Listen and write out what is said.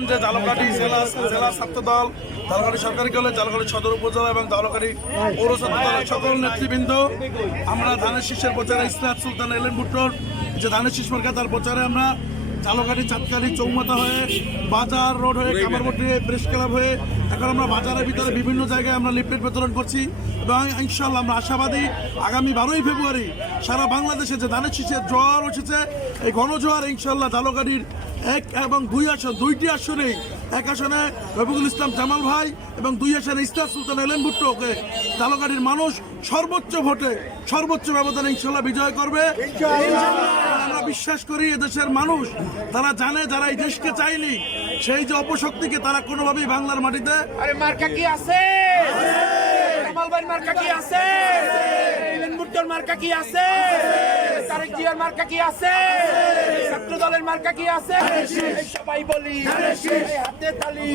জানেন যে জালকাঠি জেলা জেলা ছাত্র দল জালকাঠি সরকারি কলেজ, জালকাঠি সদর উপজেলা এবং জালকাঠি পৌর ছাত্র দলের সকল নেতৃবৃন্দ। আমরা ধানের শীষের প্রচারে ইসলাত সুলতান এলেন ভুট্টোর যে ধানের শীষ মার্কা, তার প্রচারে আমরা জালকাঠি চাঁদকাঠি চৌমাথা হয়ে, বাজার রোড হয়ে কামারমটি হয়ে প্রেস ক্লাব হয়ে, এখন আমরা বাজারের ভিতরে বিভিন্ন জায়গায় আমরা লিফলেট বিতরণ করছি এবং ইনশাল্লাহ আমরা আশাবাদী আগামী বারোই ফেব্রুয়ারি সারা বাংলাদেশে যে ধানের শীষের জোয়ার উঠেছে, এই ঘন জোয়ার ইনশাল্লাহ জালকাঠির এক এবং দুই আসন দুইটি আসনেই এক আসনে রফিকুল ইসলাম জামাল ভাই এবং দুই আসনে ইস্তার সুলতান এলেন ভুট্টোকে জালকাঠির মানুষ সর্বোচ্চ ভোটে সর্বোচ্চ ব্যবধানে ইনশাল্লাহ বিজয় করবে। আমরা বিশ্বাস করি এদেশের মানুষ তারা জানে যারা এই দেশকে চাইনি সেই যে অপশক্তিকে তারা কোনোভাবেই বাংলার মাটিতে আরে মার্কা কি আছে? মার্কা কি আছে? মার্কা কি আছে? তারেক জিয়ার মার্কা কি আছে? ছাত্র আমাদের মার্কা কি আছে? সবাই বলি। হাতে তালি।